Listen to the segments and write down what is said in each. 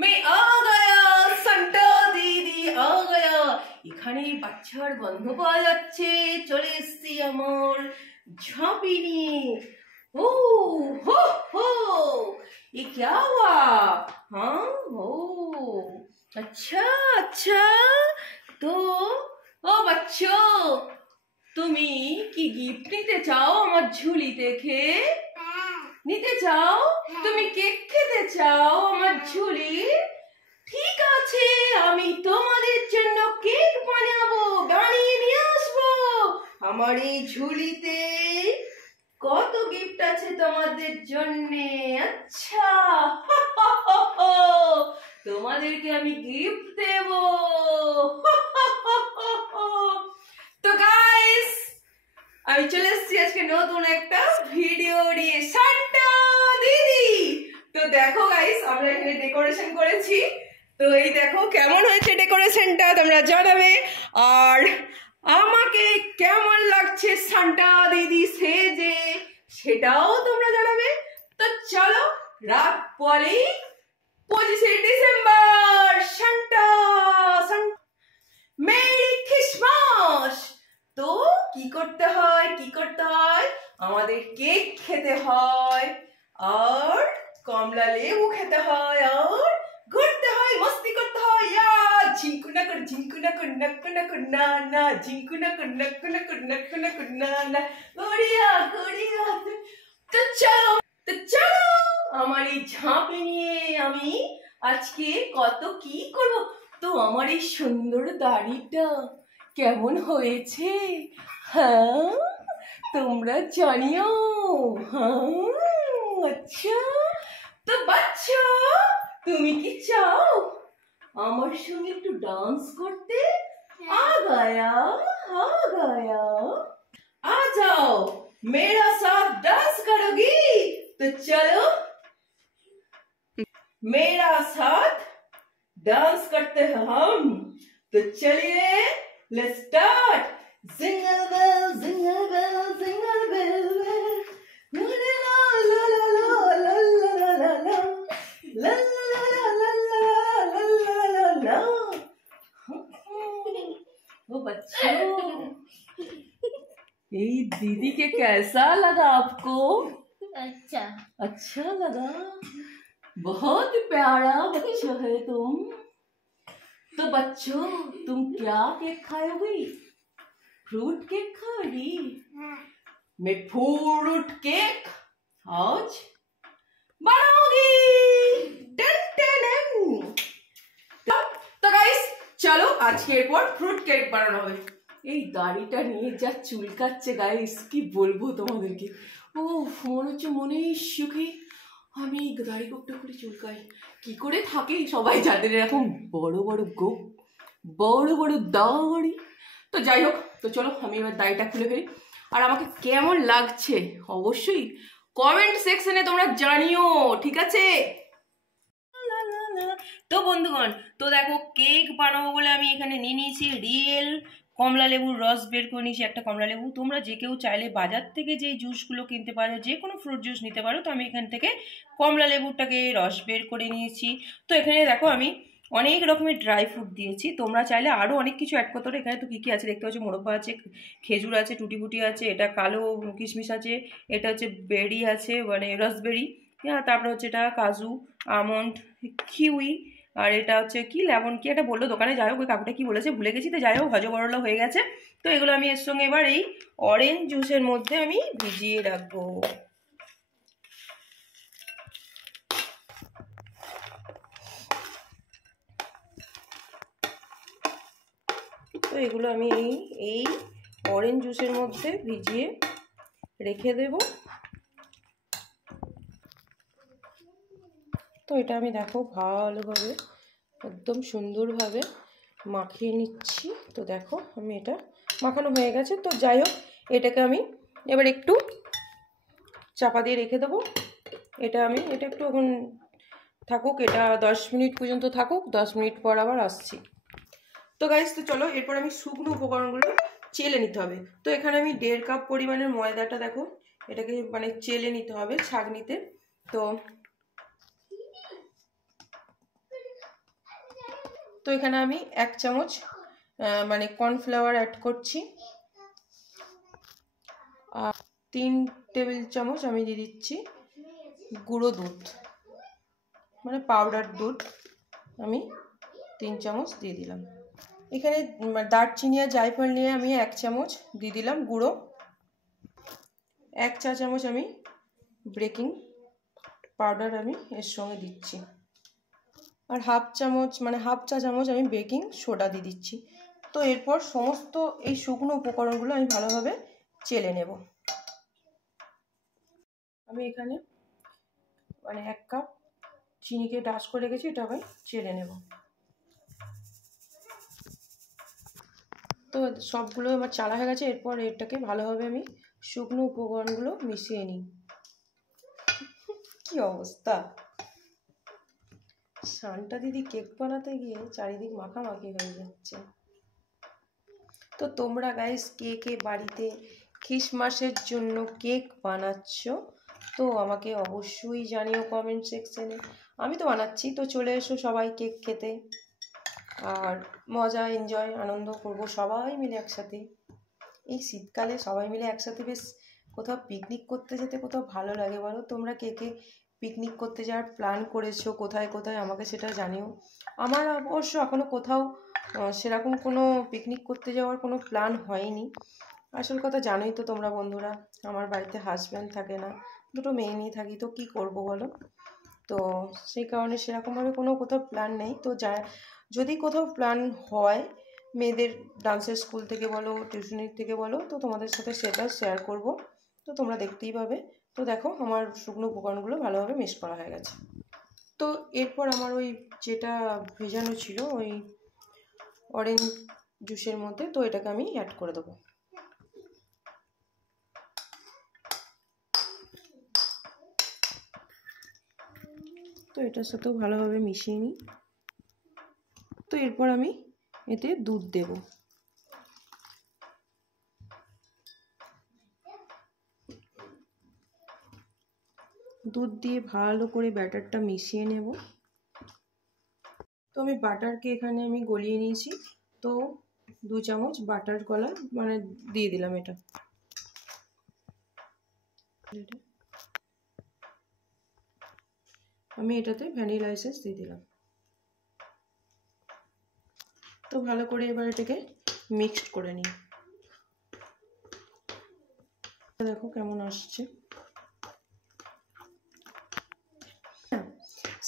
मैं आ गया, সান্টা দিদি आ गया। এখানে বাচ্চার গন্ধ পাওয়া যাচ্ছে, চলে এসেছি আমার ঝাঁপি নিয়ে। ओ हो हो, ये क्या हुआ? हाँ ओ अच्छा अच्छा, তো ও বাচ্চা, তুমি কি গিফট নিতে চাও আমার ঝুলি থেকে? নিতে চাও? তুমি কেক খেতে চাও আমার ঝুলি? ঠিক আছে, আমি তোমাদের জন্য কেক বানাবো, বানিয়ে নিয়ে আসবো। আমার এই ঝুলিতে কত গিফট আছে তোমাদের জন্য। আচ্ছা তোমাদেরকে আমি গিফট দেব। তো গাইস, আমি চলে এসেছি আজকে নতুন একটা ভিডিও নিয়ে, সান্টা দিদি। তো দেখো গাইস, আমরা এখানে ডেকোরেশন করেছি। তো এই দেখো কেমন হয়েছে ডেকোরেশনটা, তোমরা জানাবে। আর আমাকে কেমন লাগছে সান্টা দিদি সেজে, সেটাও তোমরা জানাবে। তো চলো, রাত পরে 25 ডিসেম্বর, সান্টা মেরি খ্রিসমাস। তো কি করতে হয়, আমাদের কেক খেতে হয়, আর কমলা লেবু খেতে হয়, আর ঘুরতে হয়, মস্তি করতে হয়। ঝিঙ্কুনাকুর ঝিঙ্কুনাকুর নাকুনাকুর না না, ঝিঙ্কুনাকুর নাকুনাকুর নাকুনাকুর না না, গড়িয়া গড়িয়া। তো চলো আমার এই ঝাঁপি নিয়ে আমি আজকে কত কি করব। তো আমার এই সুন্দর দাড়িটা কেমন হয়েছে, হ্যাঁ তোমরা জানিও। হ্যাঁ আচ্ছা, তো বাচ্চা তুমি কি চাও আমার সঙ্গে একটু ডান্স করতে? आ गया आ जाओ, मेरा साथ डांस करोगी? तो चलो मेरा साथ डांस करते हैं हम। तो चलिए, let's start. Jingle bell jingle bell jingle bell, ला ला ला ला ला ला ला ला ला। वो बच्चों, ये दीदी के कैसा लगा आपको? अच्छा लगा, बहुत प्यारा बच्चा है तुम। तो बच्चों, तुम क्या केक खाओगी? फ्रूट केक खाओगी? मैं फ्रूट केक आज बनाऊंगी। তো গাইস চলো, আজকে এরপর ফ্রুট কেক বানানো হবে। এই দাড়িটা নিয়ে যা চুলকাচ্ছে গাইস, কি বলবো তোমাদেরকে। ও মনে হচ্ছে মনেই সুখী আমি দাড়ি গোপটা করে চুলকাই। কি করে থাকে সবাই যাদের এরকম বড় বড় গোপ, বড় বড় দাড়ি। তো যাই হোক, তো চলো আমি এবার দাড়িটা খুলে ফেলি। আর আমাকে কেমন লাগছে অবশ্যই কমেন্ট সেকশনে তোমরা জানিও, ঠিক আছে? তো বন্ধুগণ, তো দেখো কেক বানাবো বলে আমি এখানে নিয়ে নিয়েছি রিয়েল কমলা লেবুর রস, বের করে নিয়েছি একটা কমলা লেবু। তোমরা যে কেউ চাইলে বাজার থেকে যে জুসগুলো কিনতে পারো, যে কোনো ফ্রুট জুস নিতে পারো। তো আমি এখান থেকে কমলা লেবুটাকে রস বের করে নিয়েছি। তো এখানে দেখো আমি অনেক রকমের ড্রাই ফ্রুট দিয়েছি, তোমরা চাইলে আরও অনেক কিছু অ্যাড করতে পারো। এখানে তো কী কী আছে দেখতে পাচ্ছ, মোরব্বা আছে, খেজুর আছে, টুটি ফুটি আছে, এটা কালো কিশমিশ আছে, এটা হচ্ছে বেরি আছে মানে রসবেরি, হ্যাঁ, তারপরে হচ্ছে এটা কাজু, আমন্ড, কিউই, আর এটা হচ্ছে কি লেমন, কি এটা বললো দোকানে, যাই হোক ওই কাকুটা কি বলেছে ভুলে গেছি। তো যাই হোক হজবরলা হয়ে গেছে। তো এগুলো আমি এর সঙ্গে এবার এই অরেঞ্জ জুসের মধ্যে আমি ভিজিয়ে রাখবো। তো এগুলো আমি এই অরেঞ্জ জুসের মধ্যে ভিজিয়ে রেখে দেব। তো এটা আমি দেখো ভালোভাবে একদম সুন্দরভাবে মাখিয়ে নিচ্ছি। তো দেখো আমি এটা মাখানো হয়ে গেছে। তো যাই হোক, এটাকে আমি এবার একটু চাপা দিয়ে রেখে দেবো। এটা একটু এখন থাকুক, এটা 10 মিনিট পর্যন্ত থাকুক, 10 মিনিট পর আবার আসছি। তো গাইস, তো চলো এরপর আমি শুকনো উপকরণগুলো চেলে নিতে হবে। তো এখানে আমি 1.5 কাপ পরিমাণের ময়দাটা দেখো, এটাকে মানে চেলে নিতে হবে ছাঁকনিতে। তো তো এখানে আমি 1 চামচ মানে কর্নফ্লাওয়ার অ্যাড করছি, আর 3 টেবিল চামচ আমি দিয়ে দিচ্ছি গুঁড়ো দুধ, মানে পাউডার দুধ আমি 3 চামচ দিয়ে দিলাম। এখানে দারচিনি আর জায়ফল নিয়ে আমি 1 চামচ দিয়ে দিলাম গুঁড়ো, 1 চা চামচ আমি বেকিং পাউডার আমি এর সঙ্গে দিচ্ছি, আর হাফ চা চামচ আমি বেকিং সোডা দিয়ে দিচ্ছি। তো এরপর সমস্ত এই শুকনো উপকরণগুলো আমি ভালোভাবে চেলে নেব। আমি এখানে 1 কাপ চিনিকে ডাস্ট করে রেখেছি, এটা আমি চেলে নেব। তো সবগুলো আমার চালা হয়ে গেছে। এরপর এটাকে ভালোভাবে আমি শুকনো উপকরণগুলো মিশিয়ে নিই। কি অবস্থা! শান্তা দিদি কেক বানাতে গিয়ে চারিদিক মাখামাখি হয়ে যাচ্ছে। তো তোমরা গাইস কে বাড়িতে ক্রিসমাসের জন্য কেক বানাচ্ছ তো আমাকে অবশ্যই জানিও কমেন্ট সেকশনে। আমি তো বানাচ্ছি, তো চলে এসো সবাই কেক খেতে, আর মজা এনজয় আনন্দ করব সবাই মিলে একসাথে। এই শীতকালে সবাই মিলে একসাথে বেশ কোথাও পিকনিক করতে যেতে কোথাও ভালো লাগে বলো? তোমরা কে পিকনিক করতে যাওয়ার প্ল্যান করেছো কোথায় কোথায় আমাকে সেটা জানিও। আমার অবশ্য এখনও কোথাও সেরকম কোনো পিকনিক করতে যাওয়ার কোনো প্ল্যান হয়নি। আসল কথা জানোই তো তোমরা বন্ধুরা, আমার বাড়িতে হাজব্যান্ড থাকে না, দুটো মেয়ে নিয়ে থাকি, তো কী করবো বলো? তো সেই কারণে সেরকমভাবে কোনো কোথাও প্ল্যান নেই। তো যদি কোথাও প্ল্যান হয় মেয়েদের ডান্সের স্কুল থেকে বলো, টিউশনির থেকে বলো, তো তোমাদের সাথে সেটা শেয়ার করব। তো তোমরা দেখতেই পাবে। তো দেখো আমার শুকনো উপকরণগুলো ভালোভাবে মিক্স করা হয়ে গেছে। তো এরপর আমার ওই যেটা ভেজানো ছিল ওই অরেঞ্জ জুসের মধ্যে, তো এটাকে আমি অ্যাড করে দেবো। তো এটার সাথেও ভালোভাবে মিশিয়ে নিই। তো এরপর আমি এতে দুধ দেব। দুধ দিয়ে ভালো করে ব্যাটারটা মিশিয়ে নেব। তো আমি বাটারকে এখানে আমি গলিয়ে নিয়েছি, তো 2 চামচ বাটার গলা মানে দিয়ে দিলাম এটা। আমি এটাতে ভ্যানিলা এসেন্স দিয়ে দিলাম। তো ভালো করে এবার এটাকে মিক্সড করে নিই। দেখো কেমন আসছে।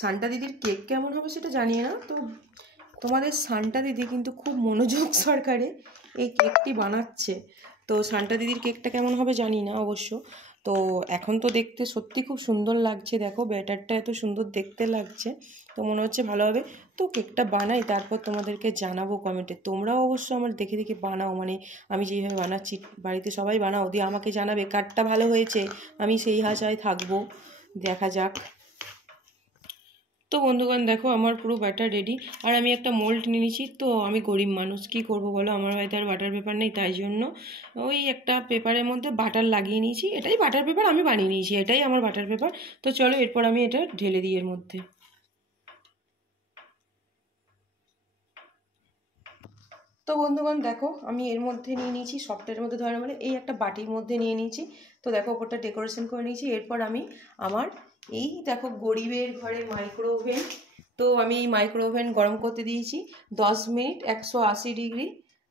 সান্টা দিদির কেক কেমন হবে সেটা জানি না, তো তোমাদের সান্টা দিদি কিন্তু খুব মনোযোগ সহকারে এই কেকটি বানাচ্ছে। তো সান্টা দিদির কেকটা কেমন হবে জানি না অবশ্য। তো এখন তো দেখতে সত্যি খুব সুন্দর লাগছে, দেখো ব্যাটারটা এত সুন্দর দেখতে লাগছে, তো মনে হচ্ছে ভালো হবে। তো কেকটা বানাই তারপর তোমাদেরকে জানাবো কমেন্টে। তোমরাও অবশ্য আমার দেখে দেখে বানাও, মানে আমি যেইভাবে বানাচ্ছি বাড়িতে সবাই বানাও, দিয়ে আমাকে জানাবে কারটা ভালো হয়েছে, আমি সেই আশায় থাকবো। দেখা যাক। তো বন্ধুগণ দেখো আমার পুরো ব্যাটার রেডি, আর আমি একটা মোল্ড নিয়ে নিয়েছি। তো আমি গরিব মানুষ, কি করব বলো, আমার বাড়িতে আর বাটার পেপার নেই, তাই জন্য ওই একটা পেপারের মধ্যে বাটার লাগিয়ে নিয়েছি। এটাই বাটার পেপার আমি বানিয়ে নিয়েছি, এটাই আমার বাটার পেপার। তো চলো এরপর আমি এটা ঢেলে দিই এর মধ্যে। তো বন্ধুগণ দেখো আমি এর মধ্যে নিয়ে নিয়েছি, সফটের মধ্যে ধরে মানে এই একটা বাটির মধ্যে নিয়ে নিয়েছি। তো দেখো ওপরটা ডেকোরেশন করে নিয়েছি। এরপর আমি আমার এই দেখো গরিবের ঘরে মাইক্রো ওভেন, তো আমি এই মাইক্রো ওভেন গরম করতে দিয়েছি 10 মিনিট 180 ডিগ্রি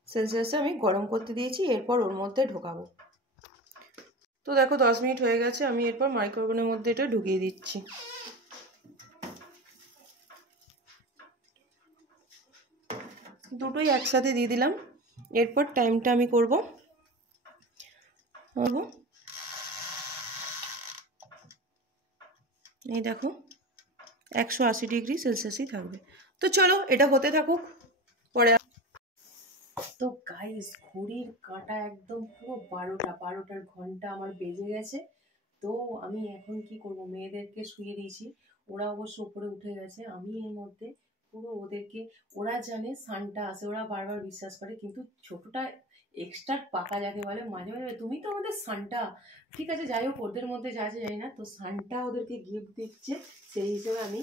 সেলসিয়াসে আমি গরম করতে দিয়েছি। এরপর ওর মধ্যে ঢোকাবো। তো দেখো 10 মিনিট হয়ে গেছে, আমি এরপর মাইক্রো ওভেনের মধ্যে এটা ঢুকিয়ে দিচ্ছি। দুটোই একসাথে দিয়ে দিলাম। এরপর টাইমটা আমি করব এই দেখো 180 ডিগ্রি সেলসিয়াসই থাকবে। তো চলো এটা হতে থাকুক, পরে। তো গাইস ঘড়ির কাঁটা একদম পুরো 12টার ঘন্টা আমার বেজে গেছে। তো আমি এখন কি করব, মেয়েদেরকে শুয়ে দিয়েছি, ওরা অবশ্য উপরে উঠে গেছে। আমি এর মধ্যে পুরো ওদেরকে, ওরা জানে সানটা আসে, ওরা বারবার বিশ্বাস করে, কিন্তু ছোটটা এক্সট্রা পাকা যাকে বলে, মাঝে মাঝে তুমি তো আমাদের সান্টা, ঠিক আছে যাই হোক ওদের মধ্যে যা আছে জানি না, তো সান্টা ওদেরকে গিফট দিচ্ছে, সেই হিসেবে আমি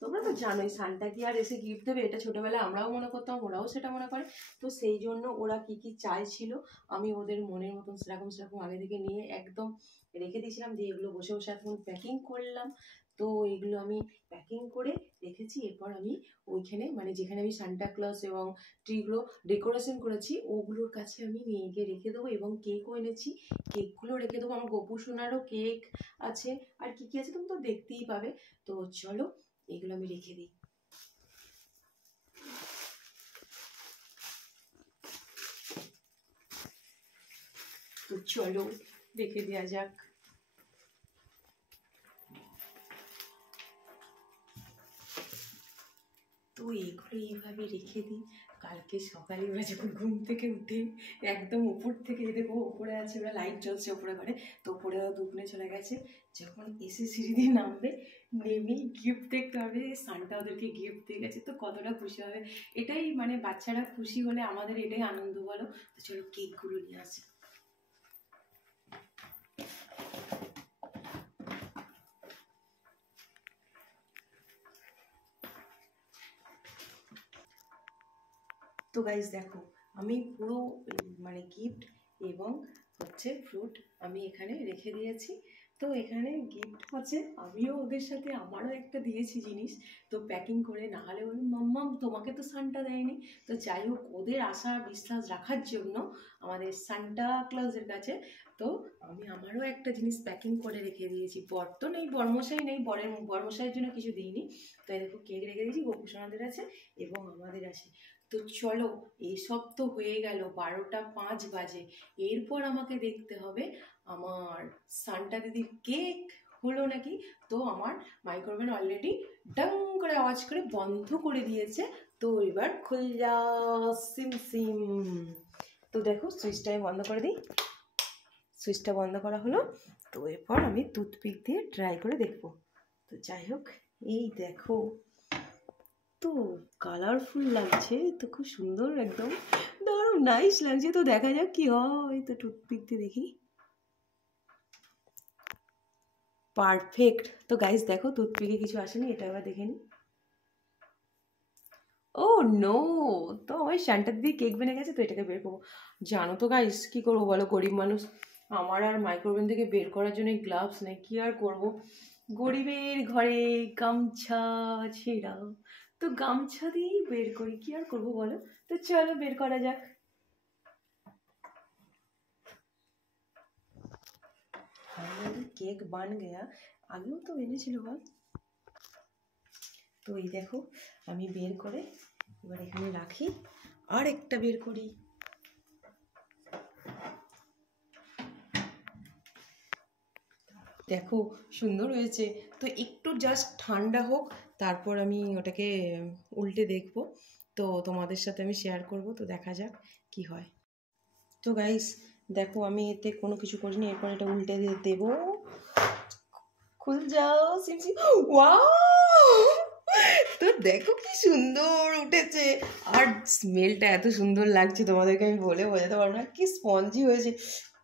তোমরা তো জানোই সান্টা কি আর এসে গিফট দেবে, এটা ছোটোবেলায় আমরাও মনে করতাম, ওরাও সেটা মনে করে। তো সেই জন্য ওরা কি কি চাইছিল আমি ওদের মনের মতন সেরকম সেরকম আগে থেকে নিয়ে একদম রেখে দিয়েছিলাম, দিয়ে এগুলো বসে বসে এখন প্যাকিং করলাম। তো এগুলো আমি প্যাকিং করে রেখেছি, এরপর আমি ওইখানে মানে যেখানে আমি সান্টা ক্লজ এবং ট্রিগুলো ডেকোরেশন করেছি ওগুলোর কাছে আমি নিয়ে গিয়ে রেখে দেবো, এবং কেকও এনেছি, কেকগুলো রেখে দেবো। আমার গপু সোনারও কেক আছে, আর কি কি আছে তুমি তো দেখতেই পাবে। তো চলো এগুলো আমি রেখে দিই। তো চলো রেখে দেওয়া যাক। তো এগুলো এইভাবে রেখে দিই, কালকে সকালে ওরা যখন ঘুম থেকে উঠে একদম উপর থেকে দেখো ওপরে আছে, ওরা লাইট জ্বলছে ওপরে ঘরে, তো ওপরে দুপুরে চলে গেছে, যখন এসে সিঁড়ি দিয়ে নামবে নেমেই গিফট দেখতে হবে, সানটা ওদেরকে গিফট দিয়ে গেছে, তো কতটা খুশি হবে। এটাই মানে বাচ্চারা খুশি হলে আমাদের এটাই আনন্দ বলো। তো চলো কেকগুলো নিয়ে আসি। তো গাইজ দেখো আমি পুরো মানে গিফট এবং হচ্ছে ফ্রুট আমি এখানে রেখে দিয়েছি। তো এখানে গিফট আছে, আমিও ওদের সাথে আমারও একটা দিয়েছি জিনিস, তো প্যাকিং করে, না হলে বলি মাম্মাম তোমাকে তো সান্টা দেয়নি। তো যাই হোক ওদের আশা বিশ্বাস রাখার জন্য আমাদের সান্টা ক্লজের কাছে, তো আমি আমারও একটা জিনিস প্যাকিং করে রেখে দিয়েছি। বর তো নেই, বরমশাই নেই, বরমশাইয়ের জন্য কিছু দিইনি। তো এই দেখো কেক রেখে দিয়েছি, গোপুসোনাদের আছে এবং আমাদের আছে। তো চলো এসব তো হয়ে গেল, 12টা 5 বাজে, এরপর আমাকে দেখতে হবে আমার সান্টা দিদির কেক হলো নাকি। তো আমার মাইক্রোওভেন অলরেডি ডাং করে আওয়াজ করে বন্ধ করে দিয়েছে, তো এবার খুললা সিম সিম। তো দেখো সুইচটা আমি বন্ধ করে দিই, সুইচটা বন্ধ করা হলো। তো এরপর আমি টুথপিক দিয়ে ট্রাই করে দেখবো। তো যাই হোক এই দেখো, তো কালারফুল লাগছে, তো খুব সুন্দর একদম দারুণ নাইস লাগছে। তো দেখা যাক কি হয়, তো টুথপিক দিয়ে দেখি। পারফেক্ট। তো গাইস দেখো টুথপিকে কিছু আসেনি, এটা আবার দেখে নি। ও নো, তো আমার শান্টার দিয়ে কেক বেনে গেছে, তো এটাকে বের করবো। জানো তো গাইস কি করবো বলো, গরিব মানুষ, আমার আর মাইক্রোওভেন থেকে বের করার জন্য গ্লাভস নেই, কি আর করব, গরিবের ঘরে গামছা ছেঁড়া, তো গামছা দিয়েই বের করি, কি আর করবো বলো। তো চলো বের করা যাক। কেক বান গেয়া, আগেও তো এনেছিল বল। তো এই দেখো আমি বের করে এবার এখানে রাখি, আর একটা বের করি। দেখো সুন্দর হয়েছে, তো একটু জাস্ট ঠান্ডা হোক তারপর আমি ওটাকে উল্টে দেখবো, তো তোমাদের সাথে আমি শেয়ার করব, তো দেখা যাক কি হয়। তো গাইস দেখো আমি এতে কোনো কিছু করিনি, এরপর এটা উল্টে দিয়ে দেবো। খুল যাও সিমসিম, ওয়াও, তো দেখো কি সুন্দর উঠেছে, আর স্মেলটা এত সুন্দর লাগছে তোমাদেরকে আমি বলে বোঝাতে পারবো না, কি স্পঞ্জি হয়েছে,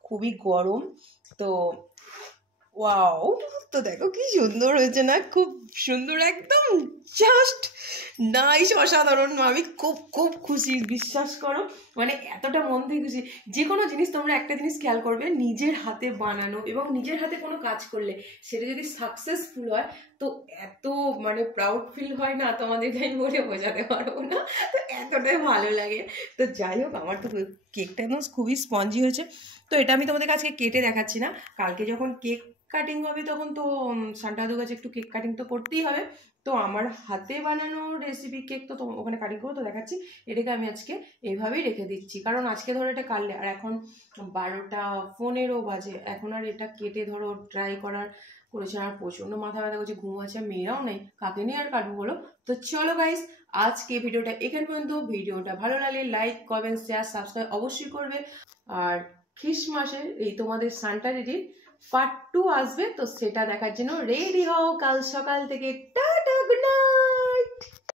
খুবই গরম। তো ওয়াও, তো দেখো কি সুন্দর হয়েছে না, খুব সুন্দর একদম জাস্ট নাইস, অসাধারণ। আমি খুব খুব খুশি, বিশ্বাস করো, মানে এতটা মন থেকে খুশি। যে কোনো জিনিস তোমরা একটা জিনিস খেয়াল করবে, নিজের হাতে বানানো এবং নিজের হাতে কোনো কাজ করলে সেটা যদি সাকসেসফুল হয়, তো এত মানে প্রাউড ফিল হয় না, তোমাদেরকে আমি বলে বোঝাতে পারবো না, তো এতটাই ভালো লাগে। তো যাই হোক আমার তো কেকটা একদম খুবই স্পঞ্জি হয়েছে। তো এটা আমি তোমাদের কাছে কেটে দেখাচ্ছি না, কালকে যখন কেক কাটিং হবে তখন তো সান্টা দাদুর কাছে একটু কেক কাটিং তো করতেই হবে। তো আমার হাতে বানানো রেসিপি কেক তো ওখানে কাটিং করবো, তো দেখাচ্ছি। এটাকে আমি আজকে এইভাবেই রেখে দিচ্ছি, কারণ আজকে ধরো এটা কাটলে, আর এখন 12টা 15 বাজে, এখন আর এটা কেটে ধরো ট্রাই করার করেছে, আমার প্রচণ্ড মাথা ব্যথা করছে, ঘুম আছে, মেয়েরাও নেই, কাকে নিয়ে আর কাটবো বলো। তো চলো গাইস আজকে ভিডিওটা এখান পর্যন্ত, ভিডিওটা ভালো লাগলে লাইক কমেন্ট শেয়ার সাবস্ক্রাইব অবশ্যই করবে। আর খ্রিসমাসের এই তোমাদের সান্টা দিদির পার্ট 2 আসবে, তো সেটা দেখার জন্য রেডি হও কাল সকাল থেকে। Tata, good night.